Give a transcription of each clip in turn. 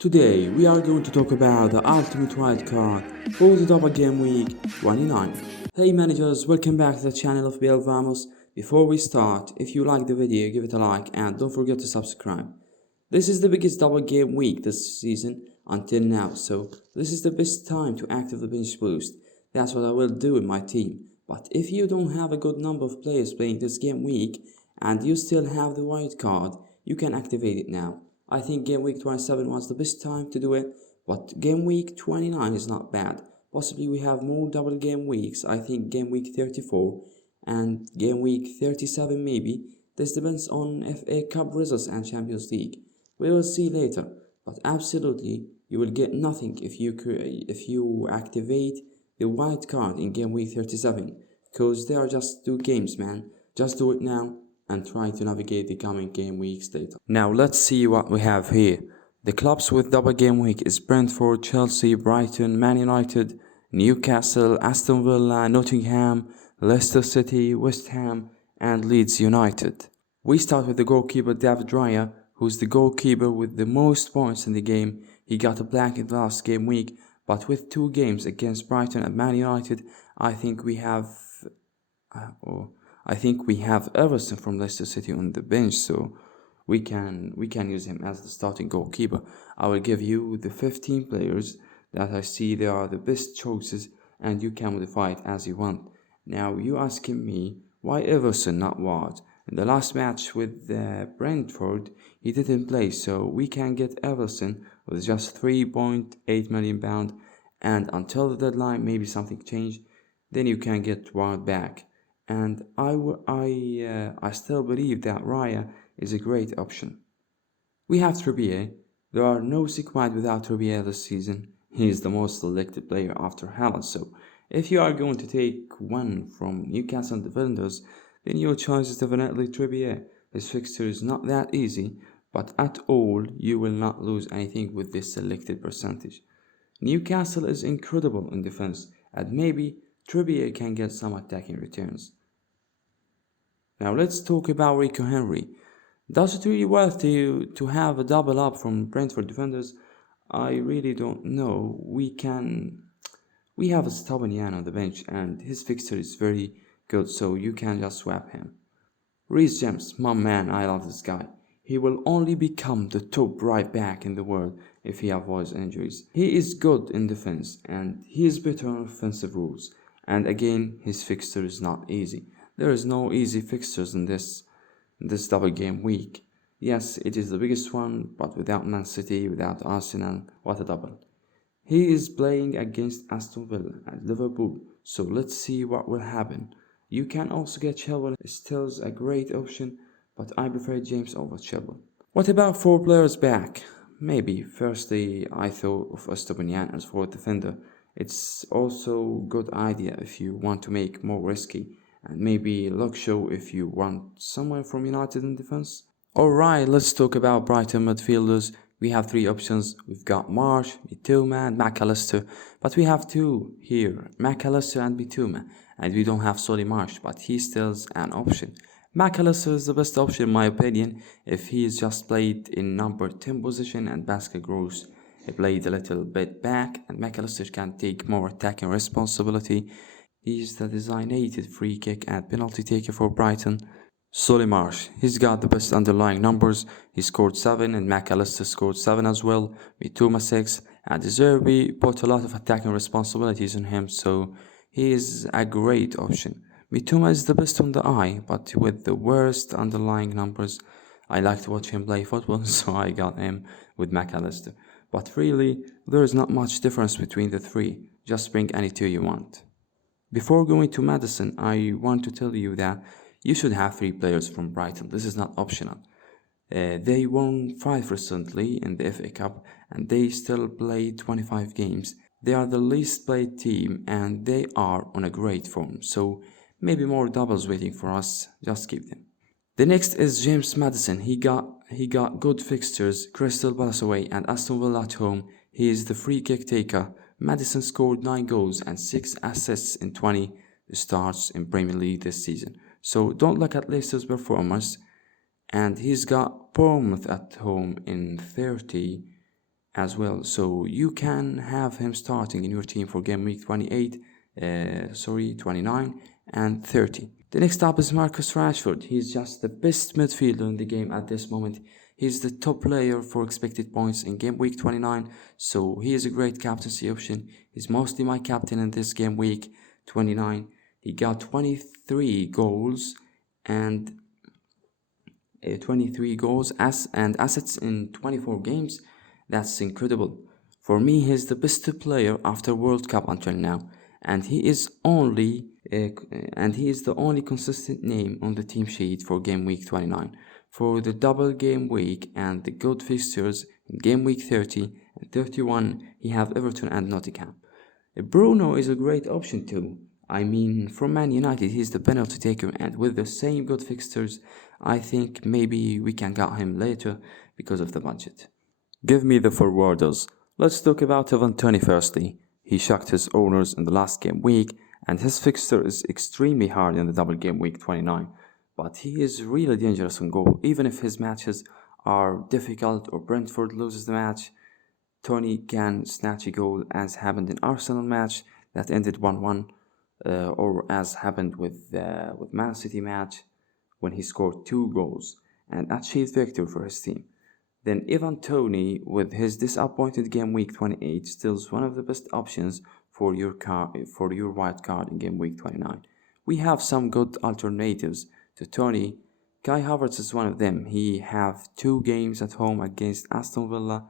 Today we are going to talk about the ultimate wildcard for the double game week 29. Hey managers, welcome back to the channel of FPL Vamos. Before we start, if you like the video, give it a like and don't forget to subscribe. This is the biggest double game week this season until now, so this is the best time to activate the bench boost. That's what I will do in my team. But if you don't have a good number of players playing this game week and you still have the wildcard, you can activate it now. I think game week 27 was the best time to do it, but game week 29 is not bad. Possibly we have more double game weeks. I think game week 34 and game week 37 maybe. This depends on FA Cup results and Champions League. We will see later, but absolutely you will get nothing if you activate the wild card in game week 37, because they are just 2 games, man. Just do it now and try to navigate the coming game weeks later. Now let's see what we have here. The clubs with double game week is Brentford, Chelsea, Brighton, Man United, Newcastle, Aston Villa, Nottingham, Leicester City, West Ham and Leeds United. We start with the goalkeeper David Raya, who's the goalkeeper with the most points in the game. He got a blank in the last game week, but with 2 games against Brighton and Man United, I think we have Everton from Leicester City on the bench, so we can use him as the starting goalkeeper. I will give you the 15 players that I see they are the best choices, and you can modify it as you want. Now you asking me why Everton, not Ward? In the last match with Brentford, he didn't play, so we can get Everton with just £3.8 million, and until the deadline maybe something changed, then you can get Ward back. And I still believe that Raya is a great option. We have Trippier. There are no squad without Trippier this season. He is the most selected player after Haaland, so if you are going to take one from Newcastle defenders, then your choice is definitely Trippier. His fixture is not that easy, but at all you will not lose anything with this selected percentage. Newcastle is incredible in defense, and maybe Trippier can get some attacking returns. Now let's talk about Rico Henry. Does it really worth to have a double up from Brentford defenders? I really don't know. We have a Stubborn on the bench and his fixture is very good, so you can just swap him. Reece James, my man, I love this guy. He will only become the top right back in the world if he avoids injuries. He is good in defense and he is better on offensive rules. And again, his fixture is not easy. There is no easy fixtures in this double game week. Yes, it is the biggest one, but without Man City, without Arsenal, what a double. He is playing against Aston Villa and Liverpool, so let's see what will happen. You can also get Chilwell, still a great option, but I prefer James over Chilwell. What about 4 players back? Maybe. Firstly, I thought of Stubborn as 4th defender. It's also a good idea if you want to make more risky, and maybe Luke Shaw if you want someone from United in defense. Alright, let's talk about Brighton midfielders. We have 3 options. We've got Marsh, Mitoma and McAllister, but we have 2 here, McAllister and Mitoma, and we don't have Solly Marsh, but he still's an option. McAllister is the best option in my opinion if he is just played in number 10 position and basket grows. He played a little bit back and McAllister can take more attacking responsibility. He is the designated free kick and penalty taker for Brighton. Solly Marsh, he's got the best underlying numbers. He scored 7 and McAllister scored 7 as well. Mitoma 6 and De Zerbi put a lot of attacking responsibilities on him, so he is a great option. Mitoma is the best on the eye, but with the worst underlying numbers. I like to watch him play football, so I got him with McAllister. But really, there is not much difference between the 3. Just bring any 2 you want. Before going to Madison, I want to tell you that you should have 3 players from Brighton. This is not optional. They won 5 recently in the FA Cup and they still played 25 games. They are the least played team and they are on a great form, so maybe more doubles waiting for us. Just keep them. The next is James Maddison. He got good fixtures, Crystal Palace away and Aston Villa at home. He is the free kick taker. Maddison scored 9 goals and 6 assists in 20 starts in Premier League this season. So don't look at Leicester's performance. And he's got Bournemouth at home in 30 as well. So you can have him starting in your team for game week 29 and 30. The next up is Marcus Rashford. He's just the best midfielder in the game at this moment. He's the top player for expected points in game week 29, so he is a great captaincy option. He's mostly my captain in this game week 29. He got 23 goals and 23 goals and assets in 24 games. That's incredible. For me, he's the best player after World Cup until now, and he is the only consistent name on the team sheet for game week 29. For the double game week and the good fixtures in game week 30 and 31, he have Everton and Nottingham. Bruno is a great option too. I mean, from Man United, he's the penalty taker, and with the same good fixtures, I think maybe we can get him later because of the budget. Give me the forwarders. Let's talk about Ivan Toney firstly. He shocked his owners in the last game week, and his fixture is extremely hard in the double game week 29. But he is really dangerous on goal, even if his matches are difficult or Brentford loses the match. Toney can snatch a goal, as happened in Arsenal match that ended 1-1, or as happened with Man City match when he scored 2 goals and achieved victory for his team. Then Ivan Toney, with his disappointed game week 28, still is one of the best options for your wild card in game week 29. We have some good alternatives to Toney. Kai Havertz is one of them. He have 2 games at home against Aston Villa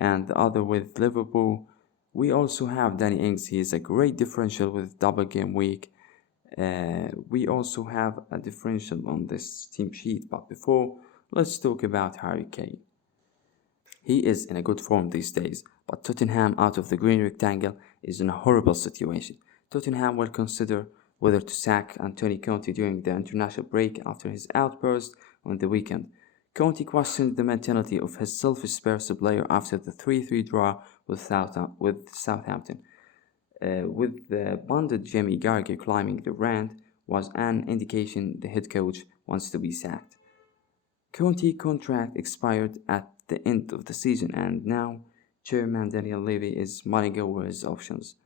and the other with Liverpool. We also have Danny Ings. He is a great differential with double game week. We also have a differential on this team sheet, but before, let's talk about Harry Kane. He is in a good form these days, but Tottenham out of the green rectangle is in a horrible situation. Tottenham will consider whether to sack Antonio Conte during the international break after his outburst on the weekend. Conte questioned the mentality of his selfish Spurs player after the 3-3 draw with Southampton. With the pundit Jamie Garger climbing the rant was an indication the head coach wants to be sacked. Conte's contract expired at the end of the season, and now Chairman Daniel Levy is mulling over his options.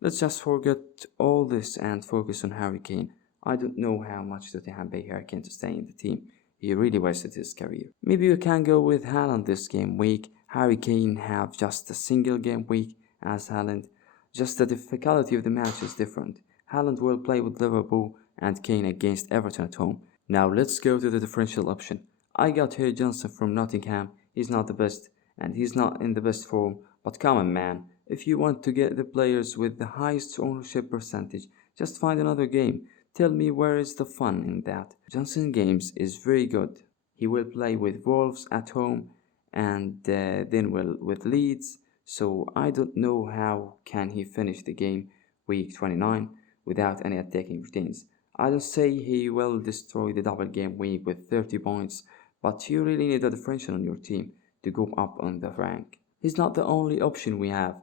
Let's just forget all this and focus on Harry Kane. I don't know how much Tottenham pay Harry Kane to stay in the team. He really wasted his career. Maybe we can go with Haaland this game week. Harry Kane have just a single game week as Haaland. Just the difficulty of the match is different. Haaland will play with Liverpool and Kane against Everton at home. Now let's go to the differential option. I got here Johnson from Nottingham. He's not the best, and he's not in the best form, but come on man, if you want to get the players with the highest ownership percentage, just find another game. Tell me where is the fun in that. Johnson games is very good. He will play with Wolves at home and then with Leeds, so I don't know how can he finish the game week 29 without any attacking routines. I don't say he will destroy the double game week with 30 points, but you really need a differential on your team to go up on the rank. He's not the only option we have.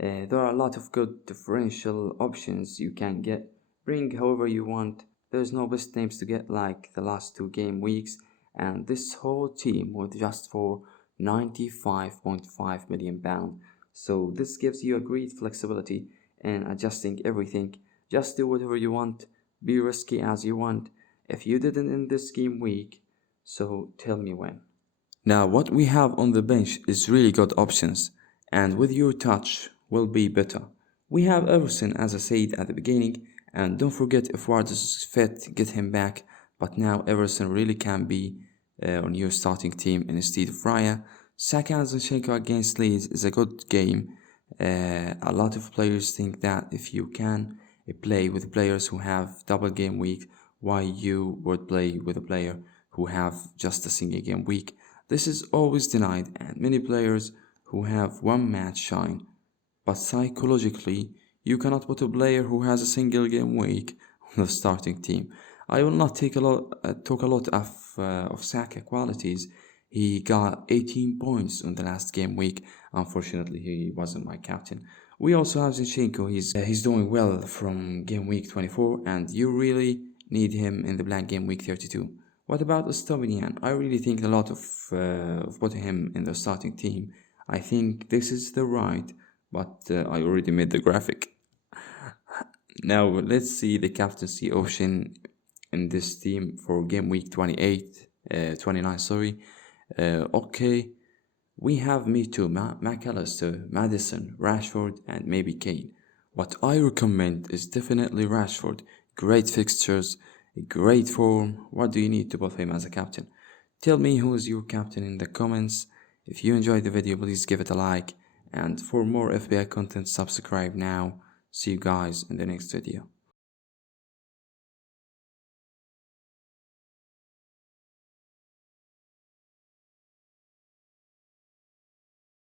There are a lot of good differential options you can get. Bring however you want. There's no best names to get like the last 2 game weeks, and this whole team with just for £95.5 million. So this gives you a great flexibility in adjusting everything. Just do whatever you want. Be risky as you want. If you didn't in this game week, so tell me when. Now what we have on the bench is really good options, and with your touch will be better. We have Everson, as I said at the beginning, and don't forget if Ward is fit, get him back. But now Everson really can be on your starting team instead of Raya. Saka and Zinchenko against Leeds is a good game. A lot of players think that if you can play with players who have double game week, why you would play with a player who have just a single game week. This is always denied, and many players who have one match shine. But psychologically, you cannot put a player who has a single game week on the starting team. I will not talk a lot of Saka qualities. He got 18 points on the last game week. Unfortunately, he wasn't my captain. We also have Zinchenko. He's doing well from game week 24, and you really need him in the blank game week 32. What about Estobinian? I really think a lot of putting him in the starting team. I think this is the right, but I already made the graphic. Now let's see the captaincy option in this team for game week 29, sorry. Okay, we have me too, McAllister, Madison, Rashford, and maybe Kane. What I recommend is definitely Rashford. Great fixtures, great form. What do you need to put him as a captain? Tell me who is your captain in the comments. If you enjoyed the video, please give it a like. And for more FPL content, subscribe now. See you guys in the next video.